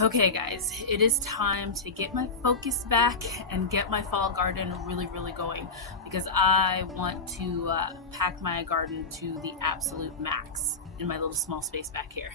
Okay guys, it is time to get my focus back and get my fall garden really going because I want to pack my garden to the absolute max in my little small space back here.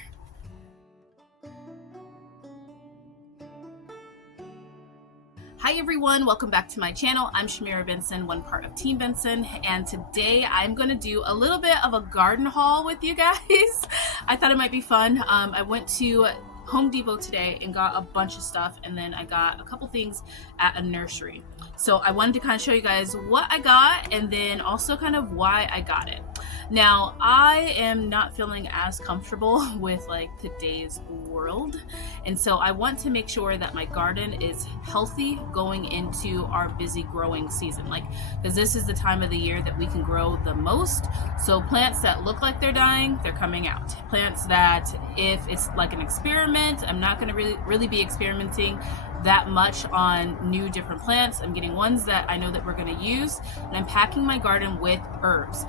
Hi everyone, welcome back to my channel. I'm Shamira Benson, one part of Team Benson, and today I'm going to do a little bit of a garden haul with you guys. I thought it might be fun. I went to Home Depot today and got a bunch of stuff, and then I got a couple things at a nursery. So I wanted to kind of show you guys what I got and then also kind of why I got it. Now, I am not feeling as comfortable with like today's world, and so I want to make sure that my garden is healthy going into our busy growing season, like because this is the time of the year that we can grow the most. So plants that look like they're dying, they're coming out. Plants that, if it's like an experiment, I'm not going to really be experimenting that much on new different plants. I'm getting ones that I know that we're going to use, and I'm packing my garden with herbs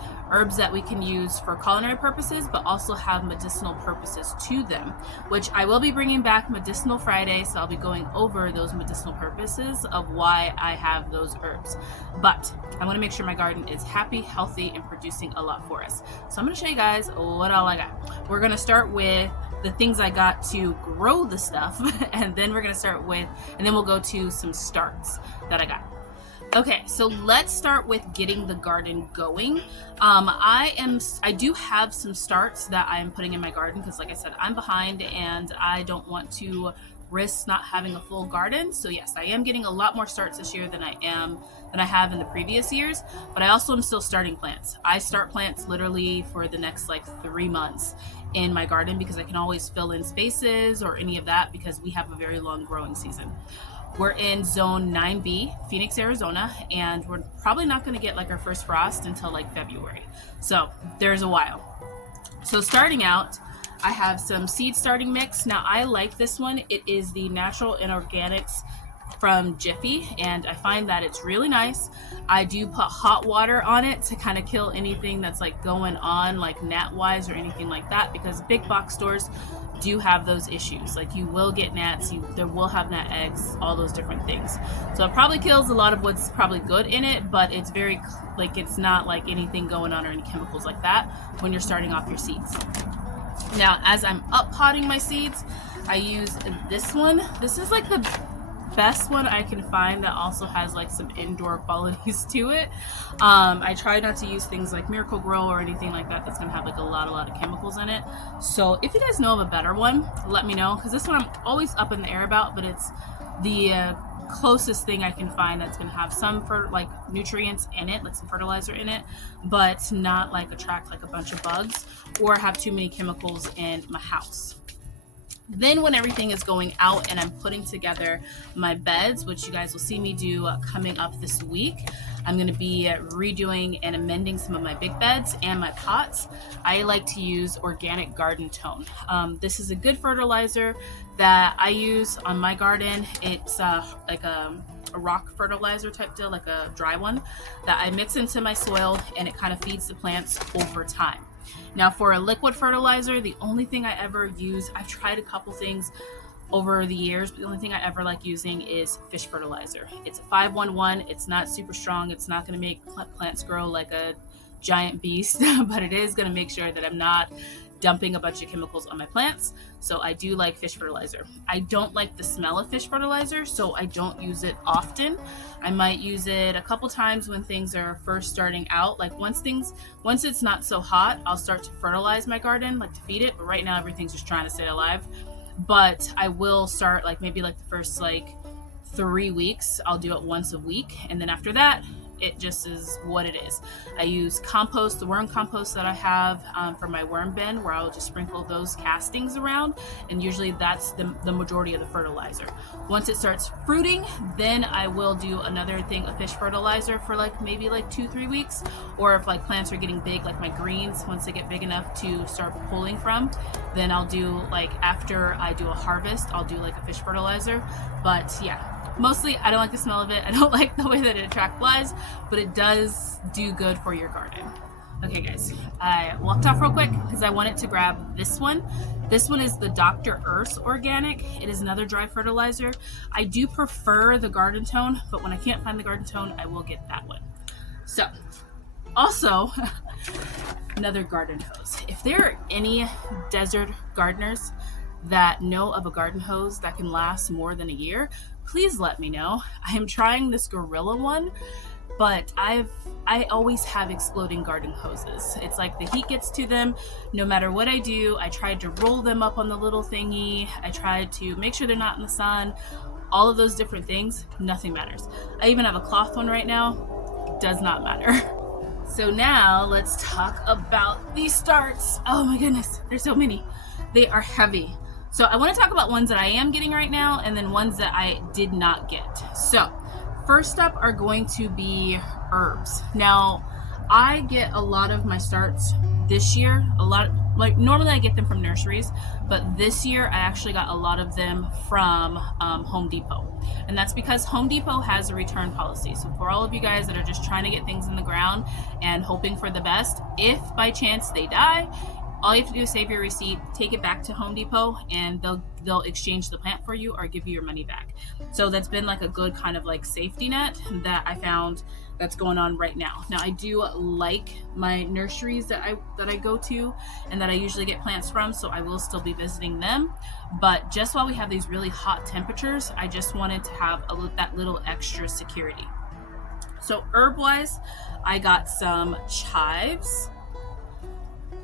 that we can use for culinary purposes but also have medicinal purposes to them, which I will be bringing back Medicinal Friday, so I'll be going over those medicinal purposes of why I have those herbs. But I want to make sure my garden is happy, healthy, and producing a lot for us. So I'm going to show you guys what all I got. We're going to start with the things I got to grow the stuff, and then we're going to start with, and then we'll go to some starts that I got. Okay, so let's start with getting the garden going. I do have some starts that I'm putting in my garden because, like I said, I'm behind and I don't want to risk not having a full garden. So yes, I am getting a lot more starts this year than I have in the previous years, but I also am still starting plants. I start plants literally for the next like 3 months in my garden because I can always fill in spaces or any of that because we have a very long growing season. We're in zone 9B, Phoenix, Arizona, and we're probably not going to get like our first frost until like February. So there's a while. So starting out, I have some seed starting mix. Now I like this one. It is the Natural and Organics from Jiffy, and I find that it's really nice. I do put hot water on it to kind of kill anything that's like going on like gnat wise or anything like that, because big box stores do have those issues. Like you will get gnats, there will have gnat eggs, all those different things. So it probably kills a lot of what's probably good in it, but it's very like, it's not like anything going on or any chemicals like that when you're starting off your seeds. Now, as I'm up potting my seeds, I use this one. This is like the best one I can find that also has like some indoor qualities to it. I try not to use things like Miracle Grow or anything like that that's gonna have like a lot of chemicals in it. So if you guys know of a better one, let me know, because this one I'm always up in the air about, but it's the closest thing I can find that's gonna have some like nutrients in it, like some fertilizer in it, but not like attract like a bunch of bugs or have too many chemicals in my house. Then when everything is going out and I'm putting together my beds, which you guys will see me do coming up this week, I'm going to be redoing and amending some of my big beds and my pots. I like to use Organic Garden Tone. This is a good fertilizer that I use on my garden. It's like a rock fertilizer type deal, like a dry one that I mix into my soil, and it kind of feeds the plants over time. Now for a liquid fertilizer, the only thing I ever use, I've tried a couple things over the years, but the only thing I ever like using is fish fertilizer. It's a 511. It's not super strong. It's not going to make plants grow like a giant beast, but it is going to make sure that I'm not dumping a bunch of chemicals on my plants. So I do like fish fertilizer. I don't like the smell of fish fertilizer, so I don't use it often. I might use it a couple times when things are first starting out. Like once it's not so hot, I'll start to fertilize my garden, like to feed it. But right now everything's just trying to stay alive. But I will start like maybe like the first like 3 weeks, I'll do it once a week. And then after that, it just is what it is. I use compost, the worm compost that I have for my worm bin, where I will just sprinkle those castings around, and usually that's the majority of the fertilizer. Once it starts fruiting, then I will do another thing of fish fertilizer for like maybe like 2-3 weeks, or if like plants are getting big, like my greens, once they get big enough to start pulling from, then I'll do like, after I do a harvest, I'll do like a fish fertilizer. But yeah, mostly I don't like the smell of it. I don't like the way that it attracts flies, but it does do good for your garden. Okay guys, I walked off real quick because I wanted to grab this one. This one is the Dr. Earth's Organic. It is another dry fertilizer. I do prefer the Garden Tone, but when I can't find the Garden Tone, I will get that one. So, also, another garden hose. If there are any desert gardeners that know of a garden hose that can last more than a year, please let me know. I am trying this Gorilla one, but I always have exploding garden hoses. It's like the heat gets to them. No matter what I do, I tried to roll them up on the little thingy. I tried to make sure they're not in the sun. All of those different things, nothing matters. I even have a cloth one right now. Does not matter. So now let's talk about these starts. Oh my goodness, there's so many. They are heavy. So I want to talk about ones that I am getting right now and then ones that I did not get. So first up are going to be herbs. Now, I get a lot of my starts this year, normally I get them from nurseries, but this year I actually got a lot of them from Home Depot. And that's because Home Depot has a return policy. So for all of you guys that are just trying to get things in the ground and hoping for the best, if by chance they die, all you have to do is save your receipt, take it back to Home Depot, and they'll exchange the plant for you or give you your money back. So that's been like a good kind of like safety net that I found that's going on right now. Now I do like my nurseries that I go to and that I usually get plants from, so I will still be visiting them. But just while we have these really hot temperatures, I just wanted to have that little extra security. So herb wise, I got some chives.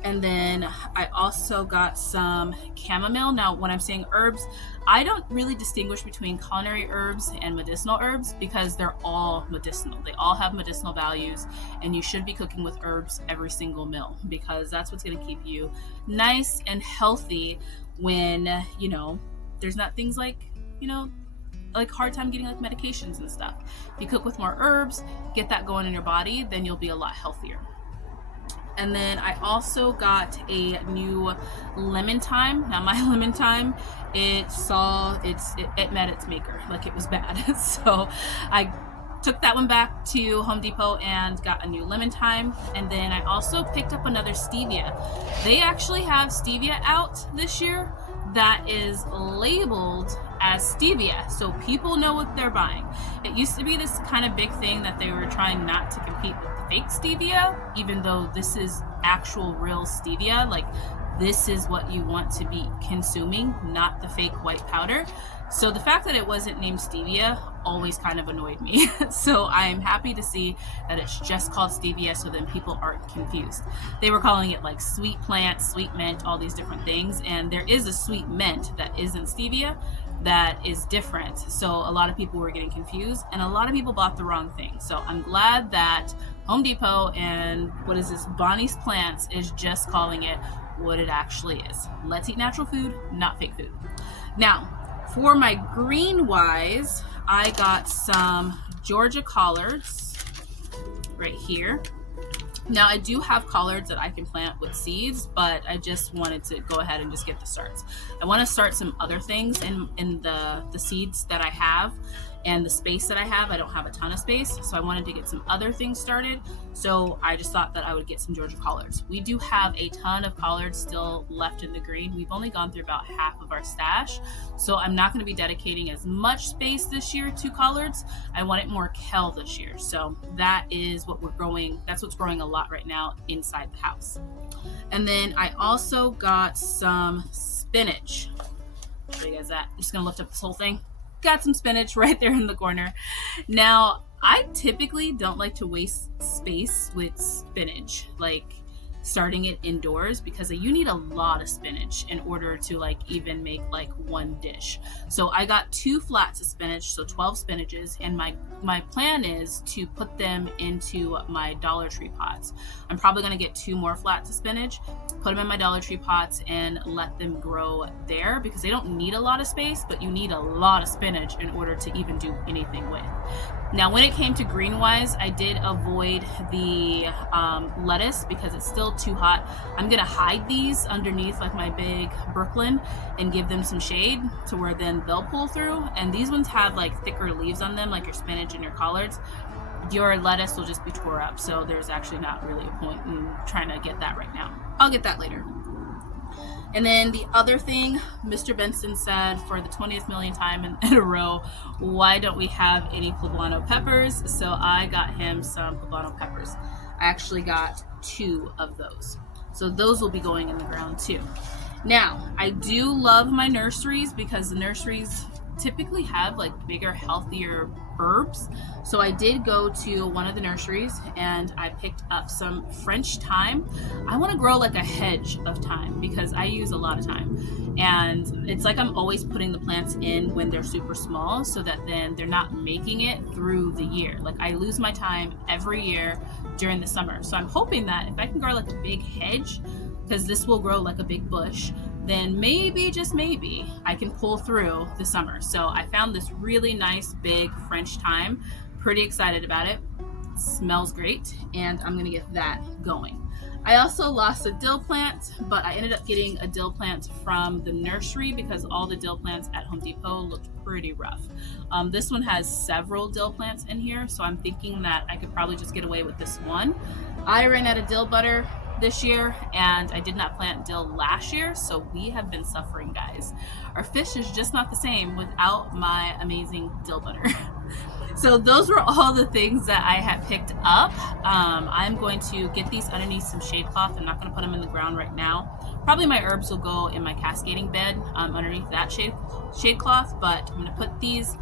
And then I also got some chamomile. Now, when I'm saying herbs, I don't really distinguish between culinary herbs and medicinal herbs because they're all medicinal. They all have medicinal values, and you should be cooking with herbs every single meal because that's what's going to keep you nice and healthy when, you know, there's not things like, you know, like hard time getting like medications and stuff. If you cook with more herbs, get that going in your body, then you'll be a lot healthier. And then I also got a new lemon thyme. Now my lemon thyme, it met its maker, like it was bad. So I took that one back to Home Depot and got a new lemon thyme. And then I also picked up another stevia. They actually have stevia out this year that is labeled as stevia, so people know what they're buying. It used to be this kind of big thing that they were trying not to compete with the fake stevia, even though this is actual real stevia. Like, this is what you want to be consuming, not the fake white powder. So the fact that it wasn't named stevia always kind of annoyed me. So I'm happy to see that it's just called stevia, so then people aren't confused. They were calling it like sweet plant, sweet mint, all these different things, and there is a sweet mint that isn't stevia that is different. So a lot of people were getting confused and a lot of people bought the wrong thing. So I'm glad that Home Depot and what is this, Bonnie's Plants, is just calling it what it actually is. Let's eat natural food, not fake food. Now, for my green wise, I got some Georgia collards right here. Now I do have collards that I can plant with seeds, but I just wanted to go ahead and just get the starts. I want to start some other things in the seeds that I have and the space that I have. I don't have a ton of space, so I wanted to get some other things started. So I just thought that I would get some Georgia collards. We do have a ton of collards still left in the green. We've only gone through about half of our stash, so I'm not going to be dedicating as much space this year to collards. I wanted more kale this year, so that is what we're growing. That's what's growing a lot right now inside the house. And then I also got some spinach. I'll show you guys that. I'm just going to lift up this whole thing. Got some spinach right there in the corner. Now, I typically don't like to waste space with spinach, like starting it indoors, because you need a lot of spinach in order to like even make like one dish. So I got 2 flats of spinach, so 12 spinaches, and my plan is to put them into my Dollar Tree pots. I'm probably going to get 2 more flats of spinach, put them in my Dollar Tree pots, and let them grow there, because they don't need a lot of space, but you need a lot of spinach in order to even do anything with. Now, when it came to green wise, I did avoid the lettuce because it's still too hot. I'm gonna hide these underneath like my big Brooklyn and give them some shade to where then they'll pull through. And these ones have like thicker leaves on them, like your spinach and your collards. your lettuce will just be tore up. So there's actually not really a point in trying to get that right now. I'll get that later. And then the other thing, Mr. Benson said for the 20th millionth time in a row, why don't we have any poblano peppers? So I got him some poblano peppers. I actually got 2 of those. So those will be going in the ground too. Now, I do love my nurseries because the nurseries typically have like bigger, healthier herbs. So I did go to one of the nurseries and I picked up some French thyme. I want to grow like a hedge of thyme because I use a lot of thyme, and it's like I'm always putting the plants in when they're super small so that then they're not making it through the year. Like I lose my thyme every year during the summer. So I'm hoping that if I can grow like a big hedge, because this will grow like a big bush, then maybe, just maybe, I can pull through the summer. So I found this really nice big French thyme. Pretty excited about it. It smells great, and I'm gonna get that going. I also lost a dill plant, but I ended up getting a dill plant from the nursery because all the dill plants at Home Depot looked pretty rough. This one has several dill plants in here, so I'm thinking that I could probably just get away with this one. I ran out of dill butter this year, and I did not plant dill last year, so we have been suffering, guys. Our fish is just not the same without my amazing dill butter. So those were all the things that I had picked up. I'm going to get these underneath some shade cloth. I'm not going to put them in the ground right now. Probably my herbs will go in my cascading bed underneath that shade cloth, but I'm going to put these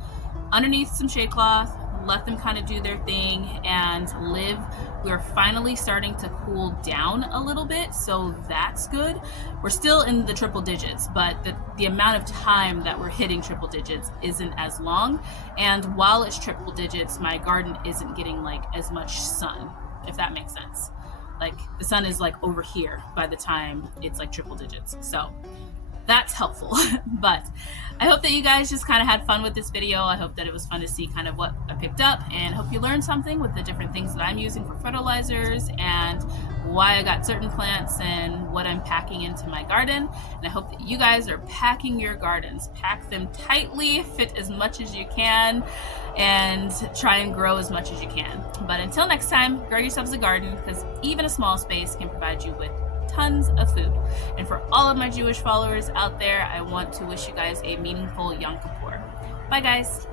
underneath some shade cloth, let them kind of do their thing and live. We're finally starting to cool down a little bit, so that's good. We're still in the triple digits, but the amount of time that we're hitting triple digits isn't as long. And while it's triple digits, my garden isn't getting like as much sun, if that makes sense. Like the sun is like over here by the time it's like triple digits. So that's helpful. But I hope that you guys just kind of had fun with this video. I hope that it was fun to see kind of what I picked up, and hope you learned something with the different things that I'm using for fertilizers and why I got certain plants and what I'm packing into my garden. And I hope that you guys are packing your gardens. Pack them tightly, fit as much as you can, and try and grow as much as you can. But until next time, grow yourselves a garden, because even a small space can provide you with tons of food. And for all of my Jewish followers out there, I want to wish you guys a meaningful Yom Kippur. Bye guys.